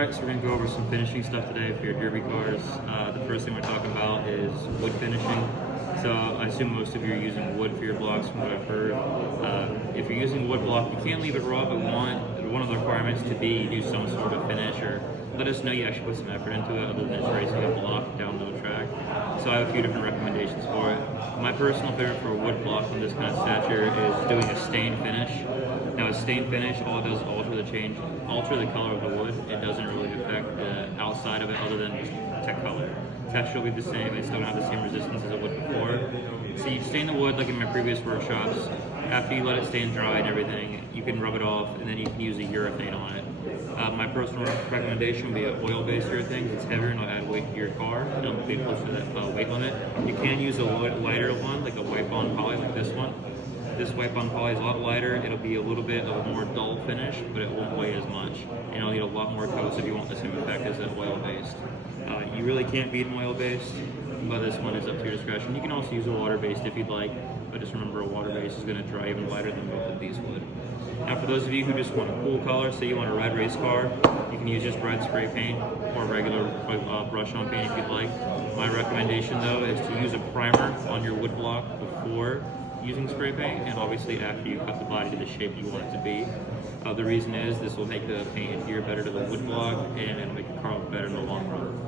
Alright, so we're going to go over some finishing stuff today for your derby cars. The first thing we're talking about is wood finishing. So I assume most of you are using wood for your blocks from what I've heard. If you're using wood block, you can't leave it raw, but one of the requirements to be you do some sort of finish, or let us know you actually put some effort into it other than just racing a block down the track. So I have a few different recommendations for it. My personal favorite for a wood block on this kind of stature is doing a stain finish. Now a stain finish, all it does is alter the color of the wood. It doesn't really affect the outside of it other than just tech color. Texture will be the same, it still don't have the same resistance as it would before. So you stain the wood like in my previous workshops. After you let it stain dry and everything, you can rub it off and then you can use a urethane on it. My personal recommendation would be an oil-based urethane. It's heavier and it'll add weight to your car and it'll be closer to that weight limit. You can use a lighter one, like a wipe-on poly like this one. This wipe-on poly is a lot lighter. It'll be a little bit of a more dull finish, but it won't weigh as much. And it'll need a lot more coats if you want the same effect as an oil-based. You really can't beat an oil-based, but this one is up to your discretion. You can also use a water-based if you'd like, but just remember a water-based is going to dry even lighter than both of these would. Now for those of you who just want a cool color, say you want a red race car, you can use just red spray paint or regular brush-on paint if you'd like. My recommendation though is to use a primer on your wood block before using spray paint, and obviously after you cut the body to the shape you want it to be. The reason is this will make the paint adhere better to the wood block and it'll make your car look better in the long run.